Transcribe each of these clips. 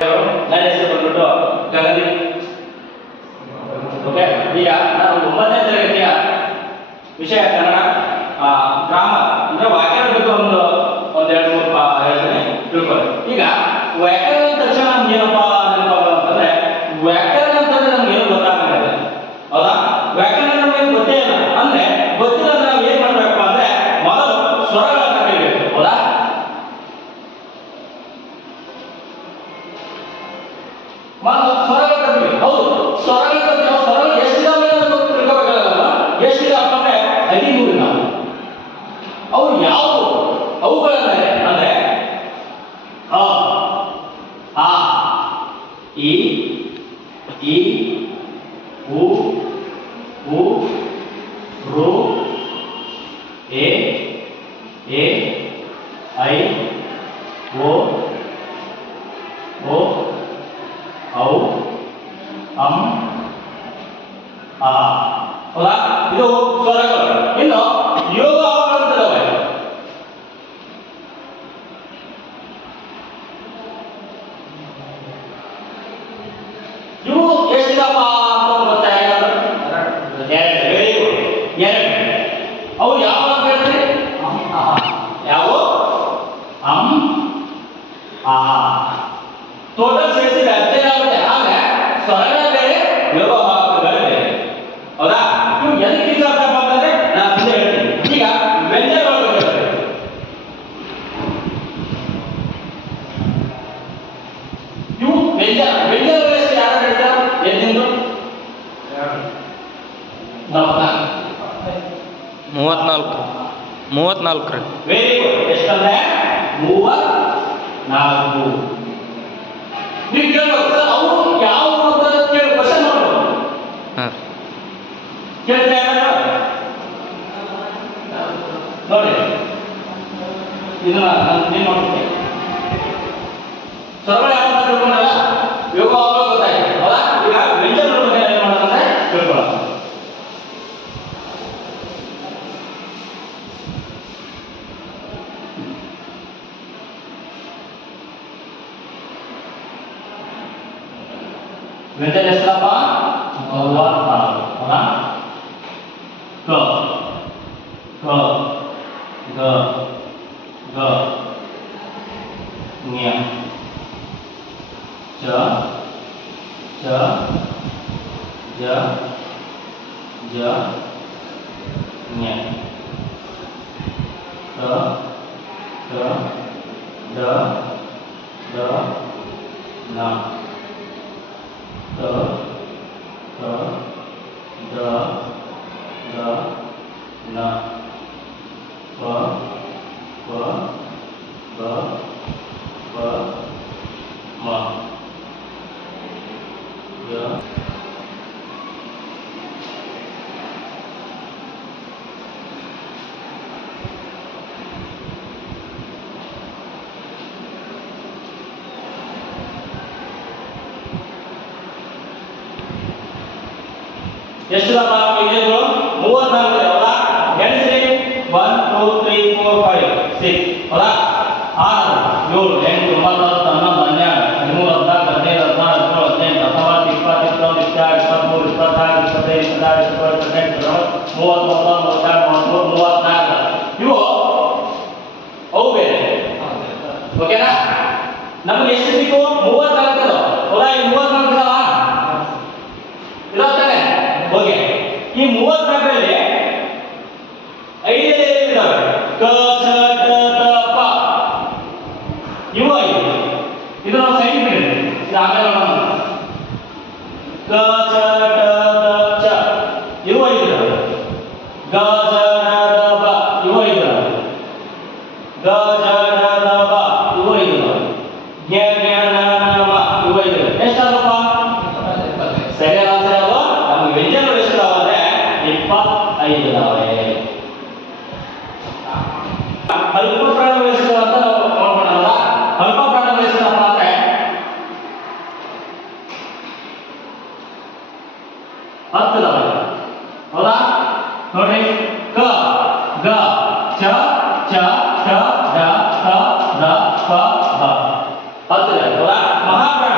ನನ್ನ ಹೆಸರು ಬಂದ್ಬಿಟ್ಟು ಗಗನಿ. ಓಕೆ, ಈಗ ನಾನು 9ನೇ ತರಗತಿಯ ವಿಷಯ ಕನ್ನಡ ಗ್ರಾಮರ್ ಅಂದ್ರೆ ವ್ಯಾಕರಣ ಬಗ್ಗೆ ಒಂದೆರಡು ಹೇಳ್ತೀನಿ, ತಿಳ್ಕೊಳ್ಳಿ. ಈಗ ವ್ಯಾಕರಣ ಅಂದ ತಕ್ಷಣ ನಮ್ಗೆ ಏನಪ್ಪಾ ಅಂತಂದ್ರೆ ವ್ಯಾಕರಣ ಅಂತಂದ್ರೆ ನಮ್ಗೆ ಏನು ಗೊತ್ತಾಗಲ್ಲ, ಹೌದಾ? ವ್ಯಾಕರಣ ನಮ್ಗೆ ಗೊತ್ತೇ ಇಲ್ಲ ಅಂದ್ರೆ ಗೊತ್ತಿಲ್ಲ ಅಂದ್ರೆ ನಾವು ಏನ್ ಮಾಡ್ಬೇಕಪ್ಪ ಅಂದ್ರೆ ಮೊದಲು ಸ್ವರಗಳನ್ನ ಕಲಿಬೇಕು, ಹೌದಾ? ಸ್ವರಗಳು ಕಲಿಬೇಕು. ಹೌದು, ಸ್ವರಗಳು ಎಷ್ಟಿದಾವೆ ಅಂತ ತಿಳ್ಕೊಬೇಕಾಗಲ್ಲ. ಎಷ್ಟಿದಾವ ಅಂದ್ರೆ 13 ಇದಾವೆ. ಅವು ಯಾವುವು? ಅವುಗಳಂದ್ರೆ ಅಂದ್ರೆ ಅ, ಆ, ಇ, ಈ, ಉ, ಋ, ಎ, ಐ, ಓ, ಔ, ಅಂ, ಆ. ಹೌದಾ? ಇದು ಸ್ವರಗಳು. ಇನ್ನು ಯೋಗ ಅಂತದವೆ. ಇವು ಎಷ್ಟಿದಪ್ಪ ಅಂತ ಗೊತ್ತಾ? ಎರಡು. ವೆರಿ ಗುಡ್, ಎರಡು. ಅವು ಯಾವ ಅಂತ ಹೇಳ್ತೀರಿ? ಯಾವ? ಅಂ, ಆ. ಟೋಟಲ್ ಸೇರಿಸಿದ್ರೆ 15 ಆಗುತ್ತೆ. ಆದ್ರೆ ಸ್ವರಗಳ ಬೇರೆ, ಯೋಗವಾಹಕಗಳ ಬೇರೆ, ಹೌದಾ? ಇವು ಎದಕ್ಕೆ ಇದ್ದಾರಪ್ಪ ಅಂತಂದ್ರೆ ನಾನು ಮುಂದೆ ಹೇಳ್ತೀನಿ. ಈಗ ವ್ಯಂಜನಗಳ ಬಗ್ಗೆ ಹೇಳ್ತೀನಿ. ಇವು ವ್ಯಂಜನಗಳು ಎಷ್ಟು ಯಾರು ಹೇಳ್ತಾರೆ? ಎದ್ದಿಂದು 34. Very good. ಎಷ್ಟಂದ್ರೆ 34. ನೀವು ಕೇಳ್ಬೇಕು ಸರ್, ಅವು ಯಾವ ಅಂತ ಕೇಳಿ ಕ್ವಶನ್ ಮಾಡ್ಬೋದು. ಕೇಳ್ತಾ ನೋಡಿ, ಇದನ್ನ ನಾನು ಏನ್ ಮಾಡ್ತೀನಿ, ಸ್ವರಗಳು ಯಾವ ಅಂತ ತಿಳ್ಕೊಂಡಾಗ ಯೋಗ ಗೊತ್ತಾಯ್ತು, ಹೌದಾ? ಈಗ ವ್ಯಂಜನಗಳ ಬಗ್ಗೆ ಏನ್ ಮಾಡೋದಂದ್ರೆ ತಿಳ್ಕೊಳ್ಳೋಣ. ವ್ಯಂಜನ ಎಷ್ಟಪ್ಪ? 34. ಹೌದಾ? ಕ, ಗ, ಜ್ಞ, ಚ, ಜ, ಜ್ಞ, ತ, ದ, ನ, ತ, ದ, ನ, ಪ, ಬ, ಮ, ಯ, ಎಷ್ಟಪ್ಪ ವ್ಯಂಜನಗಳು? 34 ಇದೆ, ಹೌದಾ? ಎಣಿಸ್ರಿ. 1 2 3 4 5 6, ಹೌದಾ? 6 7 8 9 10 11 12 13 14 15 16 17 18 19 20 21 22 23 24 25 26 27 28 29 30 31 32 33 34. ಇವು ಅವು ಬೇರೆ, ಓಕೆನಾ? ನಮಗೆ ಎಷ್ಟು ಸಿಕ್ಕು? 34 ಅದು, ಹೌದಾ? ಈ 34 ಇದಾವ ಇದಾಗ್ತಾನೆ. ಓಕೆ, ಈ 34ರಲ್ಲಿ 5 ಇದಾವೆ. ಕ, ಛ, ಟ, ತ, ಪ. ಇವು 5. ಇದು ನಾವು ಸೈಡ್ ಬಿಡಿ, ಇದು ಆಮೇಲೆ ಮಾಡೋಣ. ಕ, ಛ, ಟ, ತ, ಚ. ಇವು 5 ಇದಾವೆ. ಗ, ಜ, ಡ, ದ, ಬ. ಇವು 5 ಇದಾವೆ. ಗ, ಜ, ಡ, ದ, ಬ. ಇವು 5 ಇದಾವೆ. ಜ್ಞ, ಜ್ಞ, ನ, ನ, ಮ. ಇವು 5 ಇದಾವೆ. ಎಷ್ಟಾದಪ್ಪ? ಸರಿಯಾದ ಆನ್ಸರ್ ಯಾವುದು? ನಮ್ಮ ವ್ಯಂಜನಗಳು ಎಷ್ಟಿದಾವೆ ಅಂದ್ರೆ 25 ಇದಾವೆ. ಅಲ್ಪ ಪ್ರಾಣಗಳು ಎಷ್ಟಿದಾವೆ ಅಂತ ನಾವು ನೋಡ್ಕೊಳ್ಳೋಣ. ಅಲ್ಪ ಪ್ರಾಣಗಳು ಎಷ್ಟಿದಾವೆ ಅಂದ್ರೆ 10 ಇದಾವೆ, ಹೌದಾ? ನೋಡಿ, ಕ, ಗ, ಚ, ಛ, ಠ, ಡ, ಥ, ದ, ಪ, ಬ. 10 ಇದಾವೆ, ಹೌದಾ? ಮಹಾಪ್ರಾಣ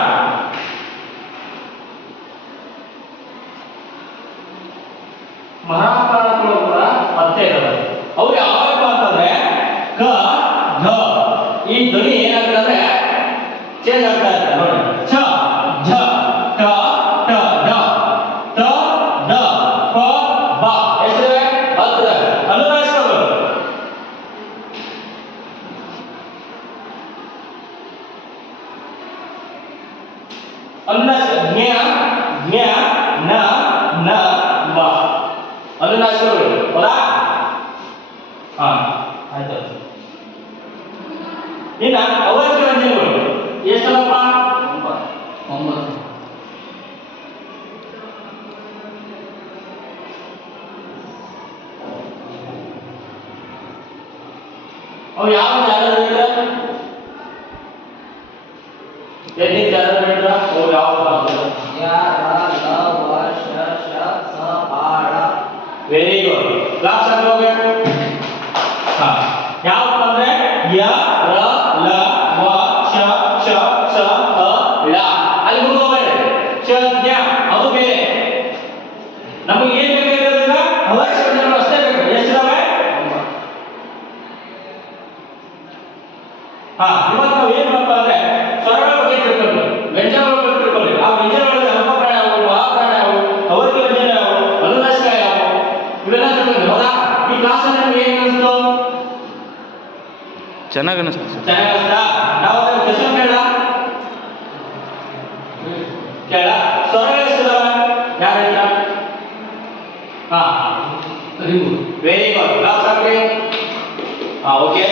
ಧ್ವನಿ ಏನಾಗುತ್ತೆ ಅಂದ್ರೆ ಚೇಂಜ್ ಆಗ್ತಾ ಇರುತ್ತೆ ನೋಡಿ. ಛ ಝ ಟ ಟ ಡ ತ ದ ಪ ಬ ಎಷ್ಟಿದೆ? 10 ಇದೆ. ಅನುನಾಸಿಕಗಳು ಅನುನಾಸಿಕ ಜ್ಞ ಜ್ಞ ನ ನ ಮ ಅನುನಾಸಿಕಗಳು ಹೌದಾ? ಹಾ ಆಯ್ತು. ಇನ್ನ ಅವರ್ಗ ವ್ಯಂಜನಗಳು ಎಷ್ಟಲ್ಲಪ್ಪ? 9. ಅವು ಯಾವ ಜಾಗದಲ್ಲಿ ಇರ್ತವೆ? ಎಲ್ಲಿ ಜಾಗದಲ್ಲಿ ಇರ್ತವೆ? ಅವು ಯಾವ ಯ ರ ಲ ವ ಶ ಶ ಸ ಆ ಳ. Very good. ಕ್ಲಾಸ್ ಆಗೋಗೆ ಹಾ ಯಾವ ಅಂದ್ರೆ ಯ ರ ಲ ವ ಶ ಶ ಸ ಅ ಳ. ಅಲ್ಲಿ ಹೋಗಬೇಡ. ಶ ಜ್ಞ ಅದು ಬೇರೆ. ನಮಗೆ ಏನು ಬೇಕಾಗಿರೋದಿಲ್ಲ ಅವಶ್ಯ ವ್ಯಂಜನಗಳು ಅಷ್ಟೇ ಬೇಕು. ಎಷ್ಟಿದಾವೆ? ಹಾ ಇವತ್ತು ನಾವು ಏನು ಮಾಡಪ್ಪ ಅಂದ್ರೆ ಸ್ವರಗಳ ಬಗ್ಗೆ ತಿಳ್ಕೊಂಡು ವ್ಯಂಜನಗಳ ಬಗ್ಗೆ ತಿಳ್ಕೊಳ್ಳಿ. ಆ ವ್ಯಂಜನಗಳಲ್ಲಿ ಅಲ್ಪಪ್ರಾಣ ಯಾವು, ಮಹಾಪ್ರಾಣ ಯಾವು, ಅವರ್ಗ ವ್ಯಂಜನ ಯಾವು, ಅನುನಾಸಿಕ ಯಾವು ಇವೆಲ್ಲ ತಿಳ್ಕೊಂಡು ಹೌದಾ? ಈ ಕ್ಲಾಸಲ್ಲಿ ನಿಮ್ಗೆ ಏನು ಅನಿಸ್ತು? ಚೆನ್ನಾಗಿ ಅನಿಸ್ತು. ಚೆನ್ನಾಗಿ ಅನಿಸ್ತಾ? ನಾವು ಅದನ್ನು ಕ್ವೆಶ್ಚನ್ ಕೇಳ ಸ್ವರಗಳು ಎಷ್ಟಿದಾವೆ? ಯಾರು ಹೇಳ್ತಾರೆ? ಹಾ ವೆರಿ ಗುಡ್. ಕ್ಲಾಸ್ ಆಗ್ಲಿ. ಹಾ ಓಕೆ.